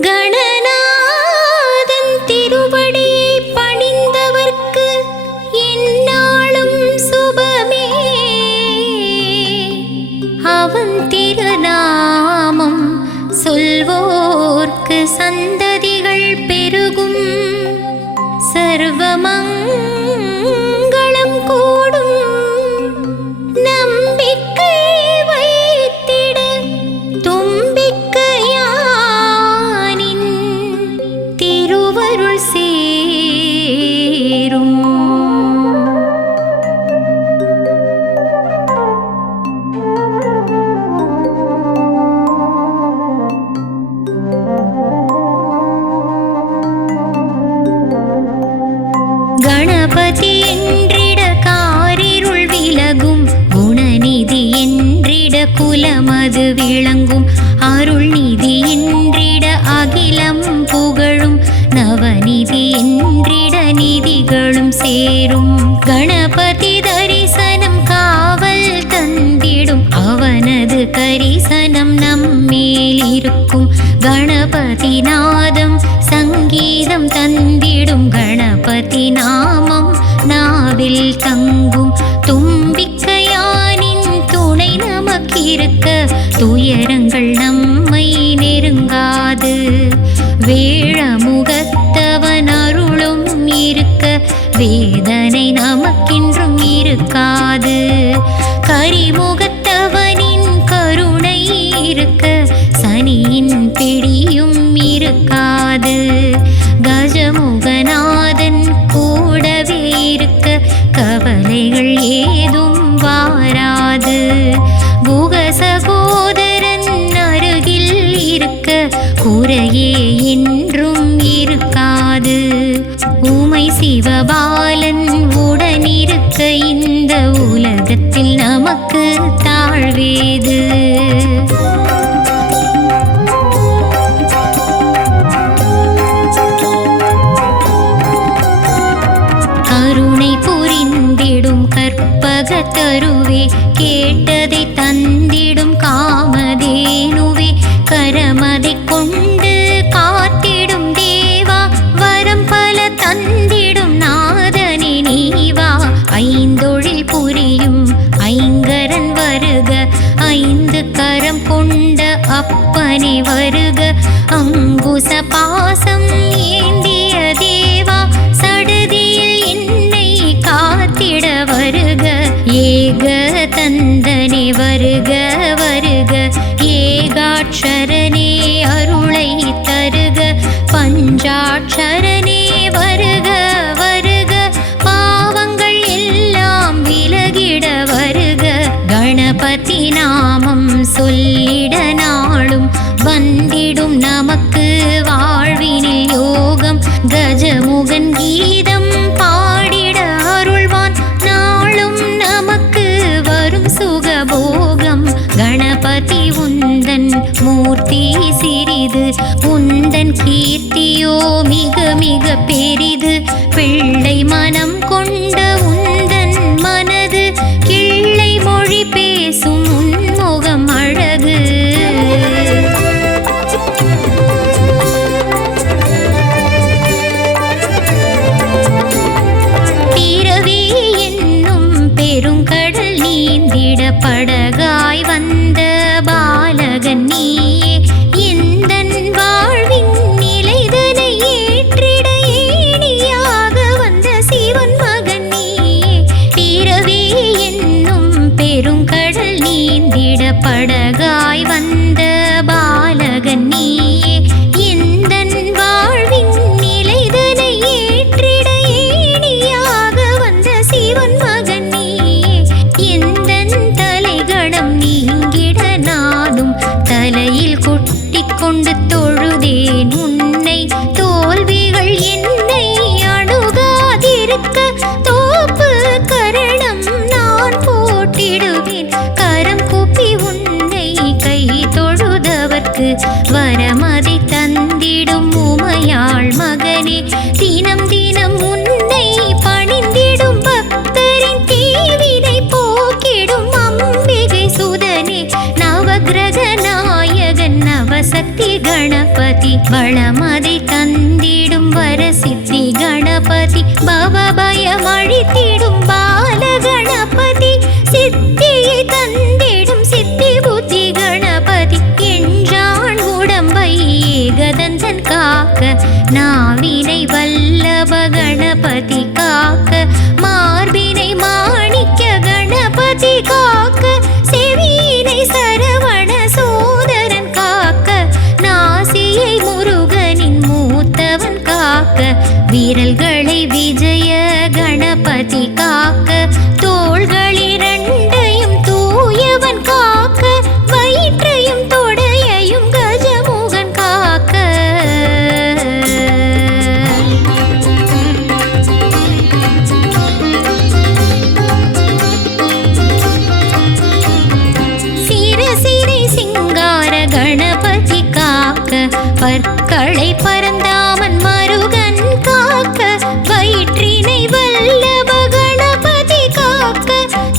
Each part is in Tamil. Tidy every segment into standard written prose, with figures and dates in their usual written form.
கணநாதன் திருவடியை பணிந்தவர்க்கு எந்நாளும் சுபமே. அவன் திருநாமம் சொல்வோர்க்கு சந்ததிகள் பெருகும். சர்வமங்களம் கூடும். நம்பிக்கை வைத்திட தும்பிக்கையானின் திருவருள் சேரும். கணபதி என்றிட காரிருள் விலகும். குணநிதி என்றிட குலமது விளங்கும். அருள்நிதி என்றிட அகிலம் புகழும். நவநிதி என்றிட நிதிகளும் சேரும். கணபதி தரிசனம் காவல் தந்திடும். அவனது கரிசனம் நம்மேல் இருக்கும். கணபதி நாதம் சங்கீதம் தந்திடும். கணபதி நாமம் நாவில் தங்கும். தும்பிக்கையானின் துணை நமக்கிருக்க துயரங்கள் நம்மை நெருங்காது. வேழமுகத்தவன் அருளும் இருக்க வேதனை நமக்கின்றும் இருக்காது. கரிமுகத்தவனின் கருணை இருக்க சனியின் பிடியும் இருக்காது. கஜமுகநாதன் கூடவே இருக்க கவலைகள் ஏதும் வாராது. குக சகோதரன் அருகில் இருக்க குறையே என்றும் இருக்காது. உமை சிவபாலன் உடனிருக்க இந்த உலகத்தில் நமக்கு தாழ்வேது. கருணை புரிந்திடும் கற்பகத்தருவே. கேட்டதை தந்திடும் காமதேனுவே. கரமதை கொண்டு காத்திடும் தேவா. வரம் பல தந்திடும் நாதனே நீவா. ஐந்தொழில் புரியும் ஐங்கரன் வருக. ஐந்து கரம் கொண்ட அப்பனே வருக. அங்குச பாசம் ஏந்திய தேவா. சடுதியில் என்னை காத்திட வருக. ஏக தந்தனே வருக வருக. ஏகாட்சரனே அருளை தருக. பஞ்சாட்சரனே வருக வருக. பாவங்கள் எல்லாம் விலகிட வருக. கணபதி நாமம் சொல்லிட நாளும் வந்திடும் நமக்கு வாழ்வினில் யோகம். கஜமுகன் கீதம் பாடிட அருள்வான் நாளும் நமக்கு வரும் சுகபோகம். கணபதி உந்தன் மூர்த்தி சிறிது. உந்தன் கீர்த்தியோ மிக மிக பெரிது. பிள்ளை மனம் கொண்ட உந்தன் மனது கிள்ளை மொழி பேசும் உன்முகம் அழகு. பிறவி என்னும் பெருங்கடல் நீந்திட படகாய் வந்த பாலகன் நீயே. எந்தன் வாழ்வின் நிலைதனை ஏற்றிட ஏணியாக வந்த சிவன் மகன் நீயே. பிறவி என்னும் பெருங்கடல் நீந்திட படகாய் வந்த பாலகன் நீயே. எந்தன் வாழ்வின் நிலைதனை ஏற்றிட ஏணியாக வந்த சிவன் மகன் நீயே. எந்தன் தலைகணம் நீங்கிட நானும் தலையில் கொட்டிக் கொண்டு தொழுதேன் உன்னை. தோல்விகள் என்னை அணுகாதிருக்க தோப்பு கரணம் நான் போட்டிடுவேன். கரம் கூப்பி உன்னை கை தொழுதவர்க்கு வரமதை தந்திடும் உமையாள் மகனே. தினம் தினம் உன்னை பணிந்திடும் பக்தரின் தீவினை போக்கிடும் அம்பிகை சுதனே. நவகிரக நாயகன் நவ சக்தி கணபதி வளமதை தந்திடும் வரசித்தி கணபதி பவபயம் அழித்திடும் பால கணபதி சித்தியை தந்திடும் சித்தி புத்தி கணபதி என்றான் உடம்பை ஏகதந்தன் காக்க நாவினை வல்லப கணபதி காக்க மார்பினை மாணிக்க கணபதி காக்க செவியினை சரவண சோதரன் காக்க நாசியை முருகனின் மூத்தவன் காக்க வீரல்களை விஜய கணபதி காக்க தோள்களிரண்டையும் தூயவன் காக்க வயிற்றையும் தொடையையும் கஜமுகன் காக்க சிரசினை சிங்கார கணபதி காக்க பற்களை பரந்தாமன் மருகன் காக்க வயிற்றினை வல்லப கணபதி காக்க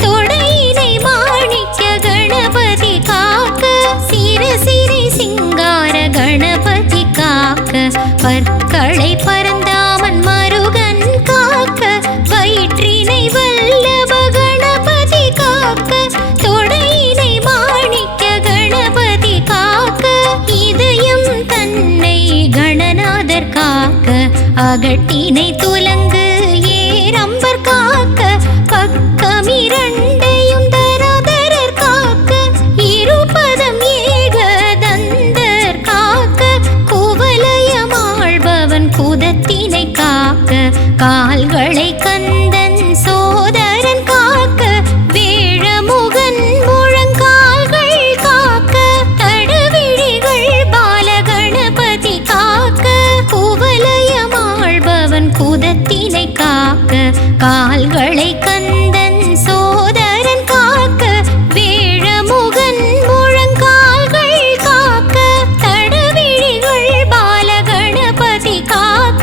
தொடையினை மாணிக்க கணபதி காக்க சிரசினை சிங்கார கணபதி காக்க பற்களை பரந்தாமன் மருகன் காக்க வயிற்றினை வல்லப கணபதி காக்க தொடையினை மாணிக்க கணபதி காக்க இதயம் தன்னை கணநாதர் காக்க அகட்டினை துலங்கு ஏரம்பர் காக்க பக்கமிரண்டையும் தராதரர் காக்க இருபதம் ஏகதந்தர் காக்க குவலயமாழ்பவன் குதத்தினை காக்க கால்களை கந்தன் சோதரன் காக்க வேழமுகன் முழங்கால்கள் காக்க தடவிழிகள் பாலகணபதி காக்க குவலயமாழ்பவன் குதத்தினை காக்க கால்களை கந்தன் சோதரன் காக்க வேழமுகன் முழங்கால்கள் காக்க தடவிழிகள் பாலகணபதி காக்க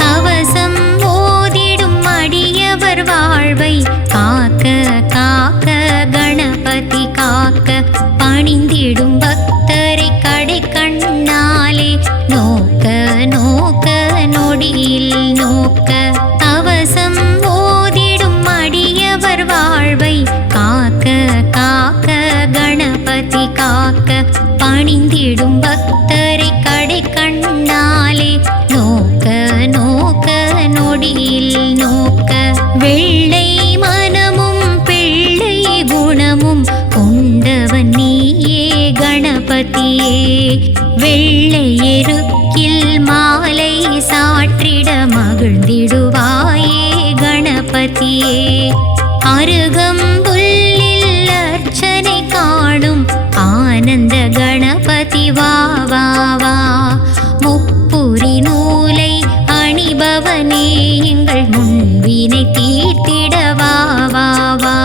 கவசம் ஓதிடும் அடியவர் வாழ்வை காக்க காக்க கணபதி காக்க பணிந்திடும் பக்தரை கடை கண்ணாலே நோக்க நோக்க நொடியில் நோக்க கவசம் ஓதிடும் அடியவர் வாழ்வை காக்க காக்க கணபதி காக்க பணிந்திடும் பக்தரை கடை கண்ணாலே நோக்க நோக்க நொடியில் நோக்க வெள்ளை மனமும் பிள்ளை குணமும் கொண்டவன் நீயே கணபதியே வெள்ளை எருக்கில் மாலை சாற்றிட மகிழ்ந்திடுவாயே கணபதியே அருகம்புல்லில் அர்ச்சனை காணும் ஆனந்த கணபதி வா வா வா முப்புரி நூலை அணிபவனே எங்கள் முன்வினை தீர்த்திட வா வா வா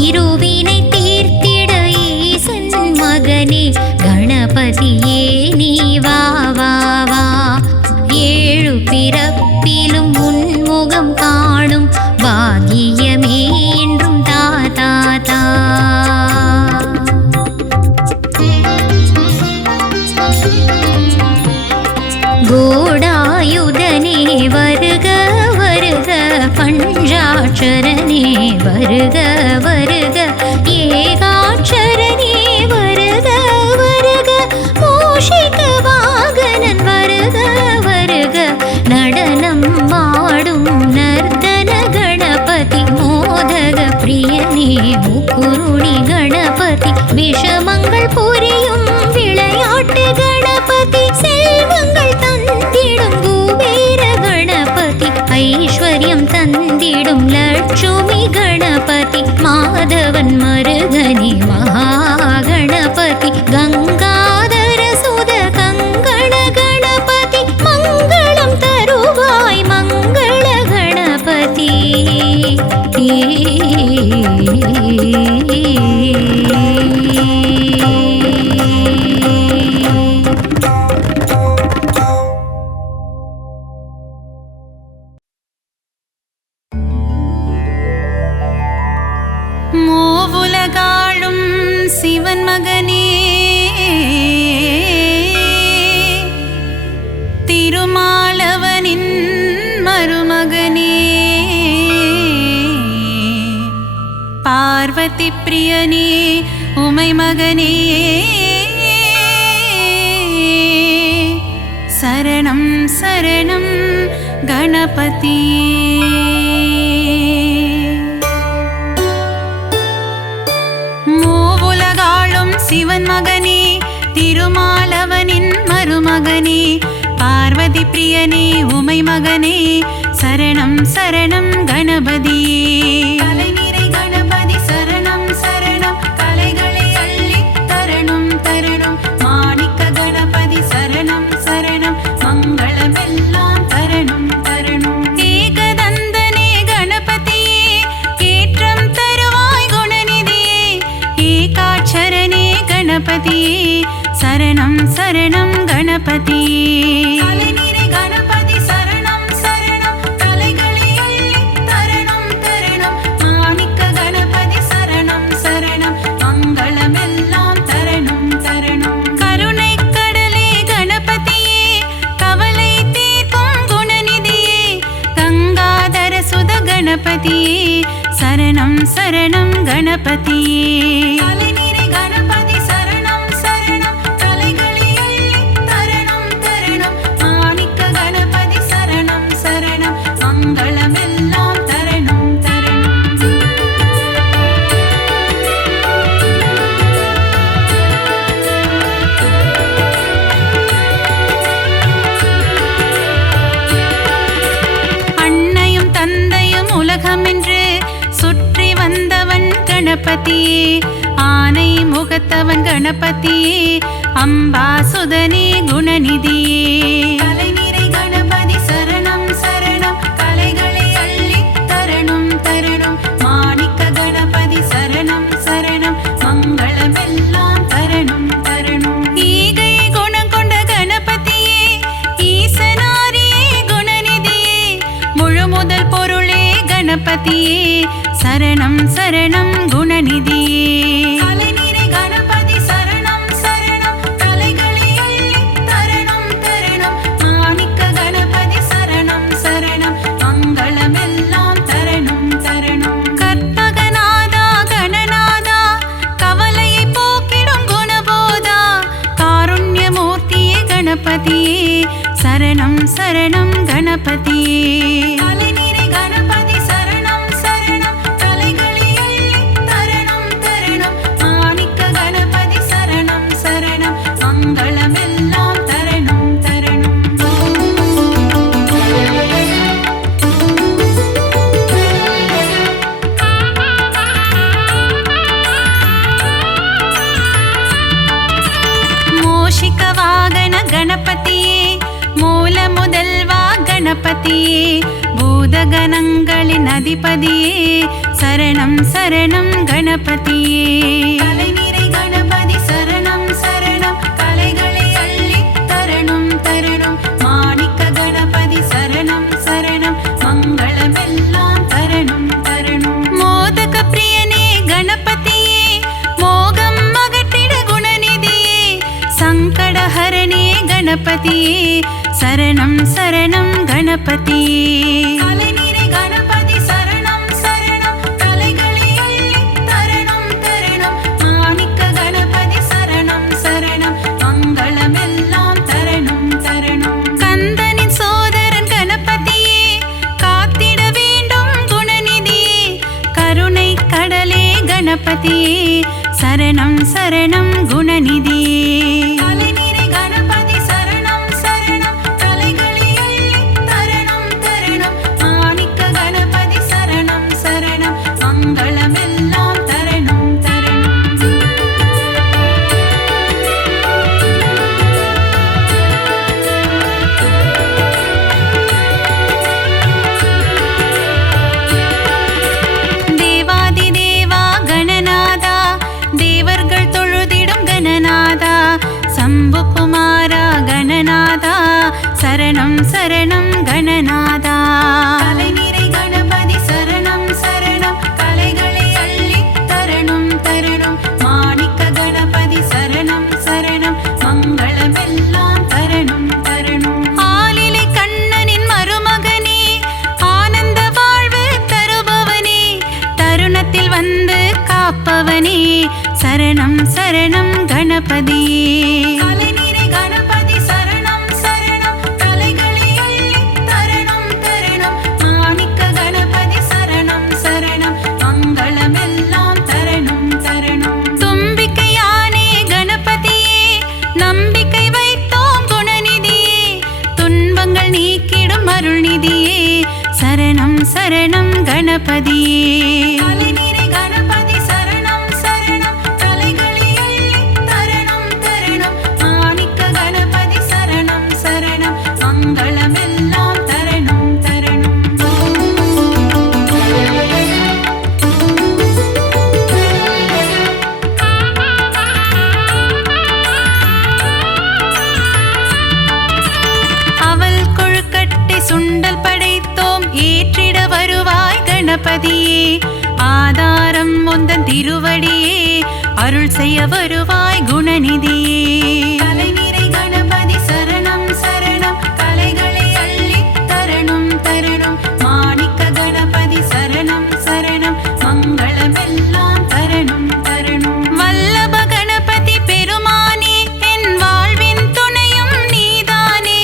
இருவினை தீர்த்திட ஈசன் மகனே கணபதியே நீ வா வா வா ஏழு பிறப்பிலும் உன்முகம் காணும் பாகியமே என்றும் தா தா தா கோடாயுதனே வருக வருக பஞ்சாட்சரனே வருக வருக ஏகாட்சரனே வருக வருக மூஷிக வாகனன் வருக வருக நடனம் ஆடும் நர்தன கணபதி மோதக பிரியனே முக்குருணி கணபதி விஷமங்கள் புரியும் விளையாட்டு கணபதி செல்வங்கள் தந்திடும் குபேர கணபதி ஐஸ்வர்யம் தந்திடும் லட்சுமி கணபதி மாதவன் மருகனே மகாகணபதி கங்காதர சுத கங்கண கணபதி மங்களம் தருவாய் மங்கள கணபதி மகனே திருமாலவனின் மருமகனே பார்வதி பிரியனே உமை மகனே சரணம் சரணம் கணபதியே மூவுலகாளும் சிவன் மகனே திருமாலவனின் மருமகனே பார்வதி பிரியனே உமை மகனே சரணம் சரணம் கணபதியே கலைநிறை கணபதி சரணம் சரணம் கலைகளை அள்ளி தரணும் தரணும் மாணிக்க கணபதி சரணம் சரணம் மங்களமெல்லாம் தரணும் தரணும் ஏகதந்தனே கணபதியே ஏற்றம் தருவாய் குணநிதியே ஏகாட்சரனே கணபதியே சரணம் சரணம் கணபதியே கலைநிறை கணபதி சரணம் சரணம் கலைகளை அள்ளி தரணும் தரணும் மாணிக்க கணபதி சரணம் சரணம் மங்களமெல்லாம் தரணும் தரணும் கருணை கடலே கணபதியே கவலை தீர்க்கும் குணநிதியே கங்காதர சுத கணபதியே சரணம் சரணம் கணபதியே கலைநிறை கணபதி சரணம் சரணம் கலைகளை அள்ளி தரணும் தரணும் மாணிக்க கணபதி சரணம் சரணம் மங்களமெல்லாம் தரணும் தரணும் அன்னையும் தந்தையும் உலகமென்று சுற்றி வந்தவன் கணபதியே ஆனை முகத்தவன் கணபதியே அம்பாசுதனே குணநிதியே கலைநிறை கணபதி சரணம் சரணம் கலைகளை அள்ளி தரணும் தரணும் மாணிக்க கணபதி சரணம் சரணம் மங்களமெல்லாம் தரணும் தரணும் ஈகை குணம் கொண்ட கணபதியே ஈசனாரியே குணநிதியே முழு முதல் பொருளே கணபதியே சரணம் சரணம் குணநிதியே கலைநிறை கணபதி சரணம் சரணம் கலைகளை அள்ளி தரணும் தரணும் மாணிக்க கணபதி சரணம் சரணம் மங்களமெல்லாம் தரணும் தரணும் கற்பகநாதா கணநாதா கவலையை போக்கிடும் குணபோதா காருண்யமூர்த்தியே கணபதியே சரணம் சரணம் கணபதியே கலைநிறை கணபதி சரணம் சரணம் கலைகளை அள்ளி தரணும் தரணும் மாணிக்க கணபதி சரணம் சரணம் மங்களமெல்லாம் தரணும் தரணும் மோஷிக வாகன கணபதியே மூல முதல்வா கணபதியே பூதகணங்களின் அதிபதியே சரணம் சரணம் கணபதியே கலைநிறை கணபதி சரணம் சரணம் கலைகளை அள்ளி தரணும் தரணும் மாணிக்க கணபதி சரணம் சரணம் மங்களமெல்லாம் தரணும் தரணும் மோதக பிரியனே கணபதியே மோகம் அகற்றிட குணநிதியே சங்கடஹரணே கணபதியே சரணம் சரணம் கணபதியே கலைநிறை கணபதி சரணம் சரணம் கலைகளை அள்ளி தரணும் தரணும் மாணிக்க கணபதி சரணம் சரணம் மங்களமெல்லாம் தரணும் தரணும் கந்தனின் சோதரன் கணபதியே காத்திட வேண்டும் குணநிதியே கருணை கடலே கணபதியே சரணம் சரணம் குணநிதியே கலைநிறை கணபதி சரணம் சரணம் கலைகளை அள்ளி தரணும் தரணும் மாணிக்க கணபதி சரணம் சரணம் மங்களமெல்லாம் தரணும் தரணும் தேவாதி தேவா கணநாதா தேவர்கள் தொழுதிடும் கணநாதா சரணம் சரணம் கணபதியே. கலைநிறை கணபதி சரணம் சரணம் கலைகளை அள்ளி தரணும் தரணும் மாணிக்க கணபதி சரணம் சரணம் மங்களமெல்லாம் தரணும் தரணும். தும்பிக்கையானே கணபதியே நம்பிக்கை வைத்தோம் குணநிதியே துன்பங்கள் நீக்கிடும் அருள்நிதியே சரணம் சரணம் கணபதியே. கலைநிறை கணபதி சரணம் சரணம் கலைகளை அள்ளி தரணும் தரணும் மாணிக்க கணபதி சரணம் சரணம் மங்களமெல்லாம் தரணும் தரணும். அவள் கொழுக்கட்டை சுண்டல் படைத்தோம் ஏற்றிட வருவாய் கணபதியே ஆதாரம் உந்தன் திருவடியே அருள் செய்ய வருவாய் குணநிதியே. கலைநிறை கணபதி சரணம் சரணம் கலைகளை அள்ளி தரணும் தரணும் மாணிக்க கணபதி சரணம் சரணம் மங்களமெல்லாம் தரணும் தரணும். வல்லப கணபதி பெருமானே என் வாழ்வின் துணையும் நீதானே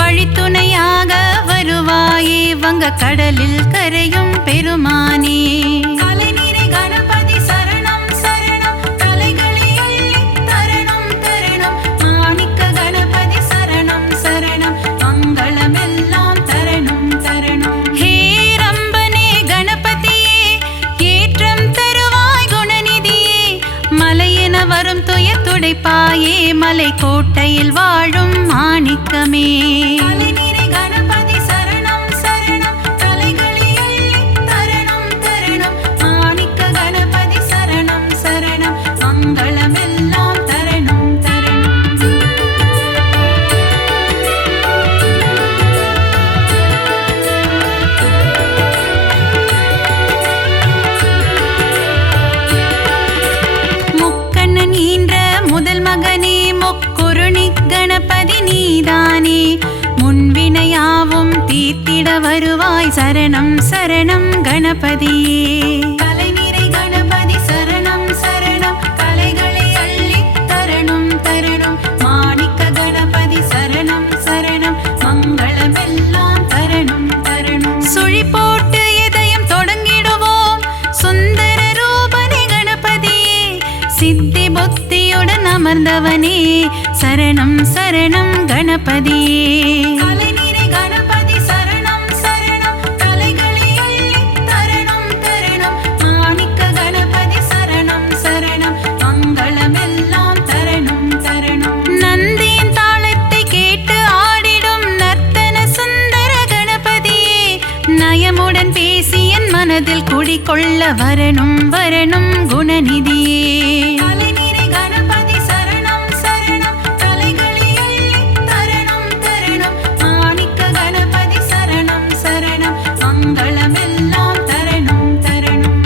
வழித்துணையாக வருவாயே வங்க கடலில் கரையும் பெருமானே. கலைநிறை கணபதி சரணம் சரணம் கலைகளை அள்ளி தரணும் தரணும் மாணிக்க கணபதி சரணம் சரணம் மங்களமெல்லாம் தரணும் தரணும். ஹே ரம்பனே கணபதியே ஏற்றம் தருவாய் குணநிதியே மலையென வரும் துயர் துடைப்பாயே மலை கோட்டையில் வாழும் மாணிக்கமே. கலைநிறை கணபதி சரணம் சரணம் கலைகளை அள்ளி தரணும் தரணும் மாணிக்க கணபதி சரணம் சரணம் மங்களமெல்லாம் தரணும் தரணும். முக்கண்ணன் ஈன்ற முதல் மகனே முக்குருணி கணபதி நீதானே முன்வினையாவும் தீர்த்திட வருவாய் சரணம் சரணம் கணபதியே. கலைநிறை கணபதி சரணம் சரணம் கலைகளை அள்ளி தரணும் தரணும் மாணிக்க கணபதி சரணம் சரணம் மங்களமெல்லாம் தரணும் தரணும். சுழி போட்டு இதயம் தொடங்கிடுவோம் சுந்தர ரூபனே கணபதியே சித்தி புத்தியுடன் அமர்ந்தவனே சரணம் சரணம் கணபதியே. கலைநிறை கணபதி சரணம் சரணம் கலைகளை அள்ளி தரணும் தரணும் மாணிக்க கணபதி சரணம் சரணம் மங்களமெல்லாம் தரணும் தரணும். நந்தியின் தாளத்தை கேட்டு ஆடிடும் நர்த்தன சுந்தர கணபதியே நயமுடன் பேசி என் மனதில் குடிகொள்ள வரணும் வரணும் குணநிதியே. கலைநிறை கணபதி சரணம் சரணம் கலைகளை அள்ளி தரணும் தரணும் மாணிக்க கணபதி சரணம் சரணம் மங்களமெல்லாம் தரணும் தரணும்.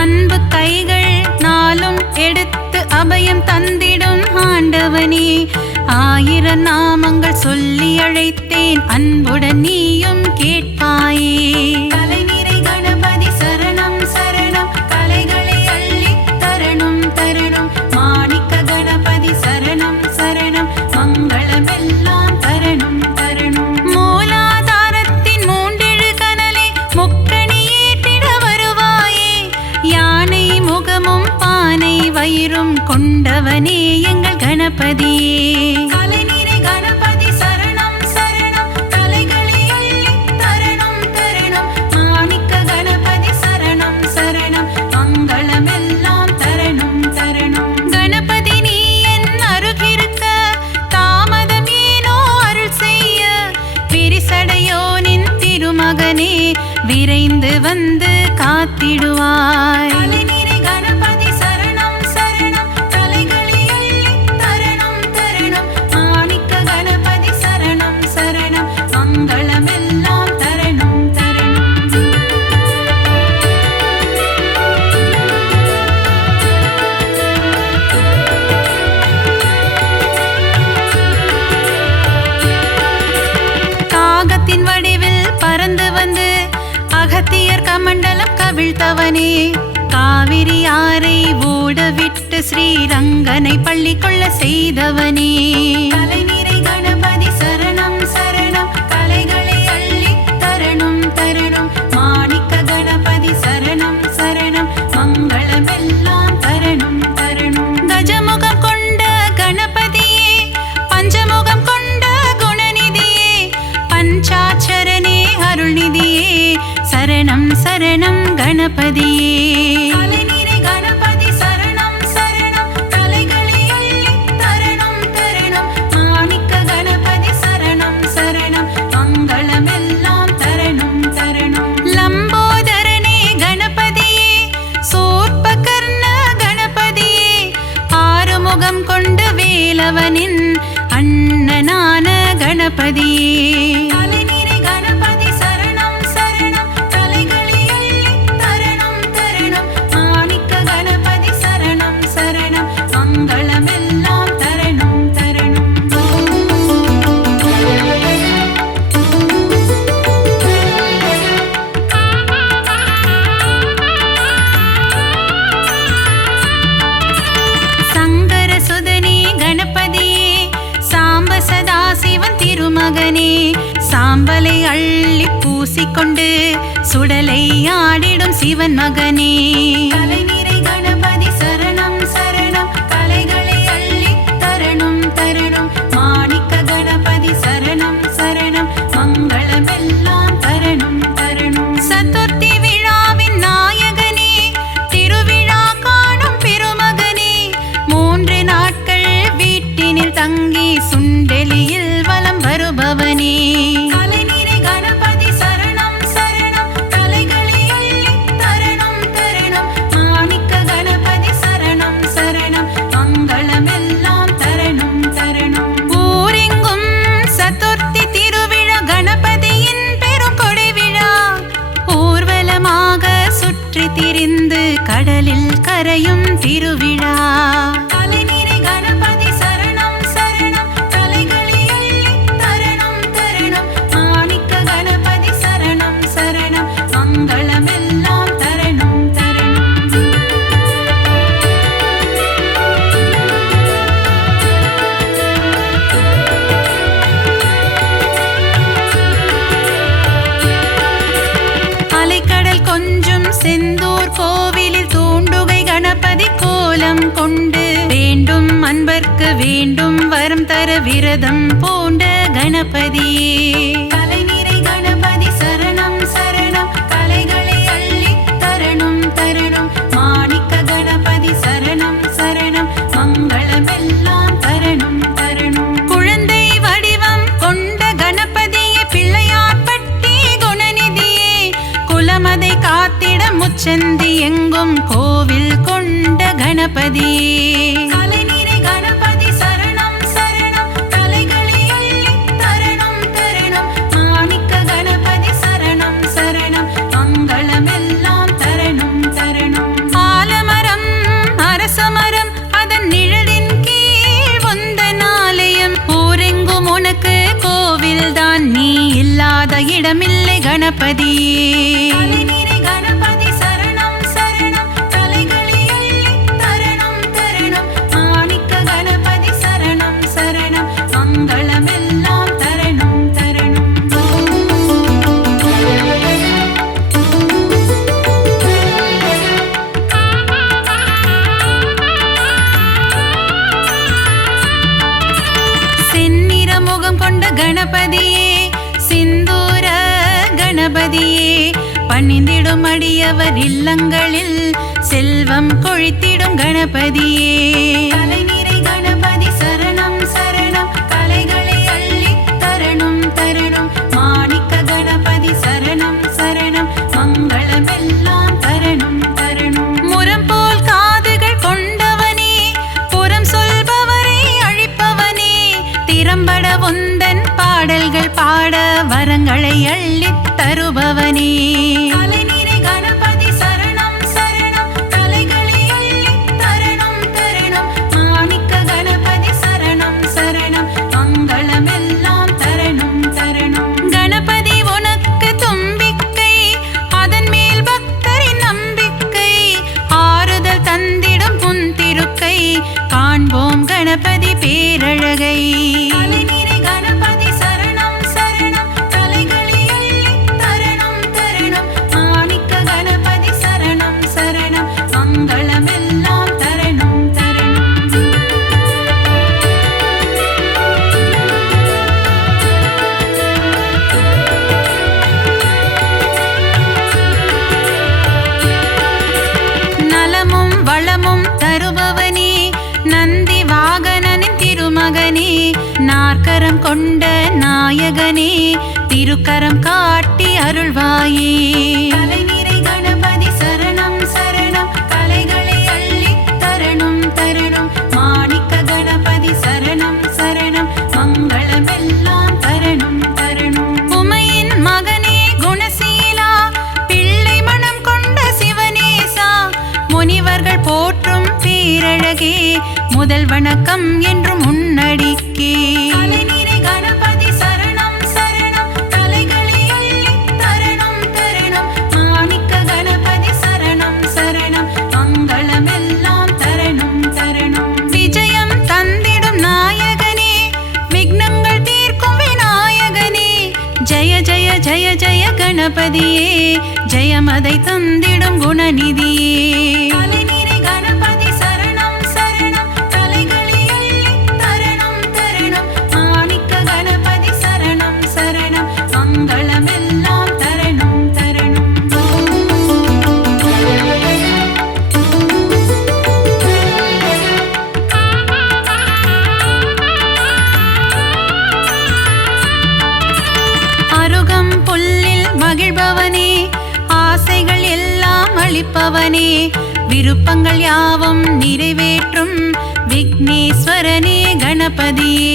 அன்பு கைகள் நாளும் எடுத்து அபயம் தந்திடும் ஆண்டவனே ஆயிரம் நாமங்கள் சொல்லி அழைத்தேன் அன்புடன் நீயும் கேட்பாயே. கலைநிறை கணபதி சரணம் சரணம் கலைகளை அள்ளி தரணும் தரணும் மாணிக்க கணபதி சரணம் சரணம் மங்களமெல்லாம் தரணும் தரணும். மூலாதாரத்தின் மூன்றெழு கனலை முக்கணி ஏற்றிட வருவாயே யானை முகமும் பானை வயிறும் கொண்டவனே எங்கள் கணபதியே. கலைநிறை கணபதி சரணம் சரணம் கலைகளை அள்ளி தரணும் தரணும் மாணிக்க கணபதி சரணம் சரணம் மங்களமெல்லாம் தரணும் தரணும். கணபதி நீ என் அருகிருக்க தாமதம் ஏனோ அருள் செய்ய விரிசடையோனின் திருமகனே விரைந்து வந்து காத்திடுவாய். கலைநிறை கணபதி சரணம் சரணம் கலைகளை அள்ளி தரணும் தரணும் கவிழ்த்தவனே, காவிரி ஆரை ஓடவிட்டு ஸ்ரீரங்கனை பள்ளி கொள்ள செய்தவனே. கலைநிறை கணபதி சரணம் சரணம், கலைகளை அள்ளி தரணும் தரணும். மாணிக்க கணபதி சரணம் சரணம், மங்களமெல்லாம் தரணும் தரணும். கஜமுகம் கொண்ட கணபதியே, பஞ்சமுகம் கொண்ட குணநிதியே, பஞ்சாட்சரனே அருள்நிதியே, சரணம் சரணம் கணபதியே. கலைநிறை கணபதி சரணம் சரணம், கலைகளை அள்ளி தரணும் தரணும். மாணிக்க கணபதி சரணம் சரணம், மங்களமெல்லாம் தரணும் தரணும். லம்போதரனே கணபதியே, சூர்பகர்ண கணபதியே, ஆறுமுகம் கொண்ட வேலவனின் அண்ணனான கணபதியே. கலைநிறை கணபதி சரணம் சரணம், கலைகளை அள்ளி தரணும் தரணும். மாணிக்க கணபதி சரணம் சரணம், மங்களமெல்லாம் தரணும் தரணும். சங்கர சுதனே கணபதியே, சாம்ப சதாசிவன் திருமகனே, சாம்பலை அள்ளி பூசிக்கொண்டு சுடலை ஆடிடும் சிவன் மகனே. கலைநிறை கணபதி சரணம் சரணம், கலைகளை அள்ளி தரணும் தரணும். மாணிக்க கணபதி சரணம் சரணம், மங்களமெல்லாம் தரணும் தரணும். சதுர்த்தி விழாவின் நாயகனே, திருவிழா காணும் பெருமகனே, 3 நாட்கள் வீட்டினில் தங்கி சுண்டெலியில் வலம் வருபவனே. கலைநிறை கணபதி சரணம் சரணம், கலைகளை அள்ளி தரணும் தரணும். மாணிக்க கணபதி சரணம் சரணம், மங்களமெல்லாம் தரணும் தரணும். ஊரெங்கும் சதுர்த்தி திருவிழா, கணபதியின் பெருங்கொடை விழா, ஊர்வலமாக சுற்றி திரிந்து கடலில் கரையும் திருவிழா. கலைநிறை கணபதி சரணம் சரணம், கலைகளை அள்ளி தரணும் தரணும். மாணிக்க கணபதி சரணம் சரணம், மங்களமெல்லாம் தரணும் தரணும். அலைக்கடல் கொஞ்சும் செந்தூர் கோவிலில் தூண்டுகை கணபதி கோலம் கொண்டு, வேண்டும் அன்பர்க்கு வேண்டும் வரம் தர விரதம் பூண்ட கணபதியே. கலைநிறை கணபதி சரணம் சரணம், கலைகளை அள்ளி தரணும் தரணும். மாணிக்க கணபதி சரணம் சரணம், மங்களமெல்லாம் தரணும் தரணும். குழந்தை வடிவம் கொண்ட கணபதியே, பிள்ளையார்பட்டி குணநிதியே, குலமதை காத்திட முச்சந்தி எங்கும் கோவில் கொண்ட கணபதியே. கலைநிறை கணபதி சரணம் சரணம், கலைகளை அள்ளி தரணும் தரணும். மாணிக்க கணபதி சரணம் சரணம், மங்களமெல்லாம் தரணும் தரணும். ஆலமரம் அரசமரம் அதன் நிழலின் கீழ் உந்தன் ஆலயம், ஊரெங்கும் உனக்கு கோவில்தான், நீ இல்லாத இடமில்லை கணபதியே. கலைநிறை கணபதி சரணம் சரணம், கலைகளை அள்ளி தரணும் தரணும். மாணிக்க கணபதி சரணம் சரணம், மங்களமெல்லாம் தரணும் தரணும். செந்நிற முகம் கொண்ட கணபதியே, சிந்தூர கணபதியே, பணிந்திடும் அடியவர் இல்லங்களில் செல்வம் கொழித்திடும் கணபதியே. கலைநிறை கணபதி சரணம் சரணம், கலைகளை அள்ளி தரணும் தரணும். மாணிக்க கணபதி சரணம் சரணம், மங்களமெல்லாம் தரணும் தரணும். முரம் போல் காதுகள் கொண்டவனே, புறம் சொல்பவரை அழிப்பவனே, திறம்பட உந்தன் பாடல்கள் பாட வரங்களை அள்ளித் தருபவனே. கலைநிறை கணபதி சரணம் சரணம், கலைகளை அள்ளி தரணும் தரணும். மாணிக்க கணபதி சரணம் சரணம், மங்களமெல்லாம் தரணும் தரணும். கணபதி உனக்கு தும்பிக்கை, அதன் மேல் பக்தரின் கணபதி பேரழகை. கலைநிறை கணபதி சரணம் சரணம் கலைகளை அள்ளி தரணும் தரணும். மாணிக்க கணபதி சரணம் சரணம் மங்களமெல்லாம் தரணும் தரணும். நலமும் வளமும் தருபவனே நந்தி வாகனனின் திருமகனே. நாற்கரம் கொண்ட நாயகனே திருக்கரம் காட்டி அருள்வாயே. கலைநிறை கணபதி சரணம் சரணம் கலைகளை அள்ளி தரணும் தரணும். மாணிக்க கணபதி சரணம் சரணம் மங்களமெல்லாம் தரணும் தரணும். உமையின் மகனே குணசீலா பிள்ளை மனம் கொண்ட சிவனேசா. முனிவர்கள் போற்றும் பேரழகே முதல் வணக்கம் என்றும் முன்னடிக்கே. கலைநிறை கணபதி சரணம் சரணம் கலைகளை அள்ளி தரணும் தரணும். மாணிக்க கணபதி சரணம் சரணம் மங்களமெல்லாம் தரணும் தரணும். விஜயம் தந்திடும் நாயகனே விக்னங்கள் தீர்க்கும் விநாயகனே. ஜெய ஜெய ஜெய ஜெய கணபதியே ஜெயமதை தந்திடும் குணநிதியே. கலைநிறை கணபதி சரணம் சரணம் கலைகளை அள்ளி தரணும் தரணும். மாணிக்க கணபதி சரணம் சரணம் மங்களமெல்லாம் தரணும் தரணும். அருகம் புல்லில் மகிழ்பவனே ஆசைகள் எல்லாம் அளிப்பவனே. விருப்பங்கள் யாவும் நிறைவேற்றும் விக்னேஸ்வரனே கணபதியே.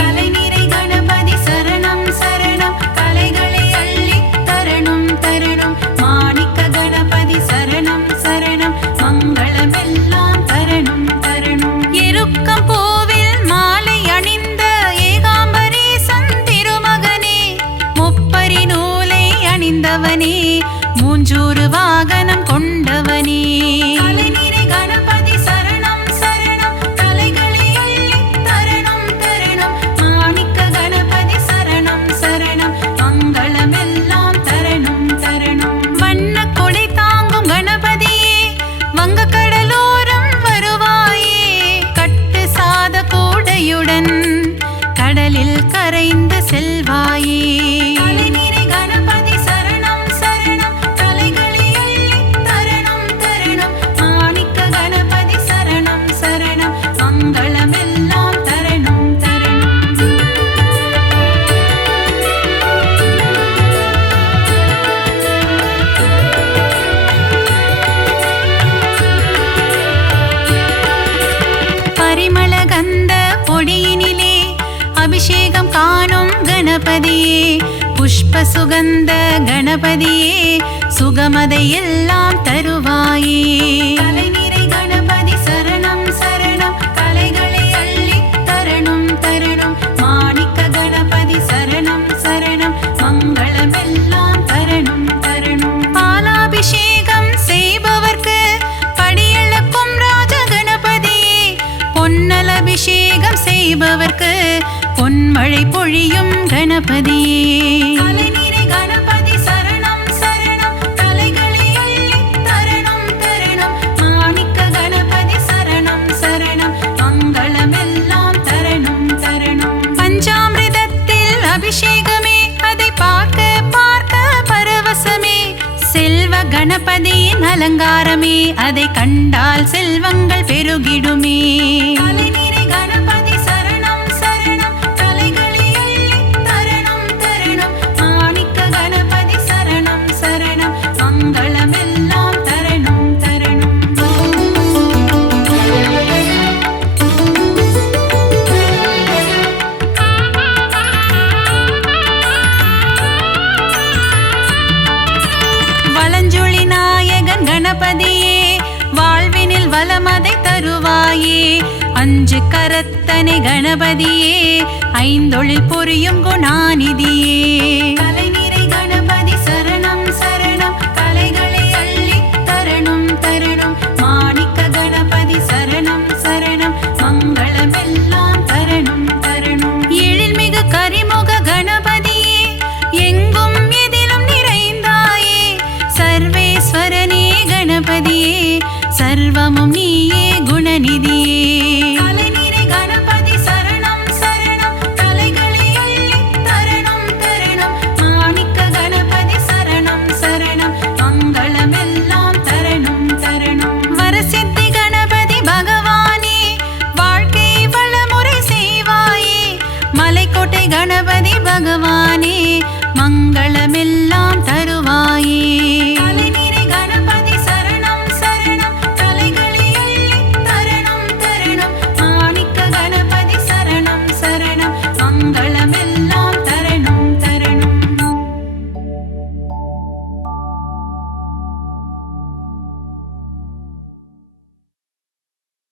கலைநிறை கணபதி சரணம் சரணம் கலைகளை அள்ளி தரணும் தரணும். மாணிக்க கணபதி சரணம் சரணம் மங்களமெல்லாம் தரணும் தரணும். எருக்கம் பூவில் மாலை அணிந்த ஏகாம்பரேசன் திருமகனே. முப்பரி நூலை அணிந்தவனே மூஞ்சூறு வாகனம் கொண்டவனே. கலைநிறை கணபதி சரணம் சரணம் கலைகளை அள்ளி தரணும் தரணும். மாணிக்க கணபதி சரணம் சரணம் மங்களமெல்லாம் தரணும் தரணும். வண்ண கொடை தாங்கும் கணபதியே வங்க கடலோரம் வருவாயே. கட்டு சாத கூடையுடன் கடலில் கரைந்து செல்வாயே. கலைநிறை கணபதி சரணம் சரணம் கலைகளை அள்ளி தரணும் தரணும். மாணிக்க கணபதி சரணம் சரணம் மங்களமெல்லாம் தரணும் தரணும். பரிமள கந்த பொடியினிலே அபிஷேகம் காணும் கணபதியே. புஷ்ப சுகந்த கணபதியே சுகமதை எல்லாம் தருவாயே. கலைநிறை கணபதி சரணம் சரணம் கலைகளை அள்ளி தரணும் தரணும். மாணிக்க கணபதி சரணம் சரணம் மங்களமெல்லாம் தரணும் தரணும். பாலாபிஷேகம் செய்பவர்க்கு படியளக்கும் ராஜ கணபதியே. பொன்னல் அபிஷேகம் செய்பவர்க்கு பொன்மழை பொழியும் கணபதியே. கலைநிறை கணபதி சரணம் சரணம் கலைகளை அள்ளி தரணும் தரணும். மாணிக்க கணபதி சரணம் சரணம் மங்களமெல்லாம் தரணும் தரணும். பஞ்சாமிர்தத்தில் அபிஷேகமே அதை பார்க்க பார்க்க பரவசமே. செல்வ கணபதியின் அலங்காரமே அதை கண்டால் செல்வங்கள் பெருகிடுமே. கலைநிறை கணபதி சரணம் சரணம் கலைகளை அள்ளி தரணும் தரணும். மாணிக்க கணபதி சரணம் சரணம் மங்களமெல்லாம் தரணும் தரணும். வலஞ்சுழி நாயகன் கணபதியே வாழ்வினில் வளமதை தருவாயே. அஞ்சு கரத்தனை கணபதியே ஐந்தொழில் புரியும் குணாநிதியே.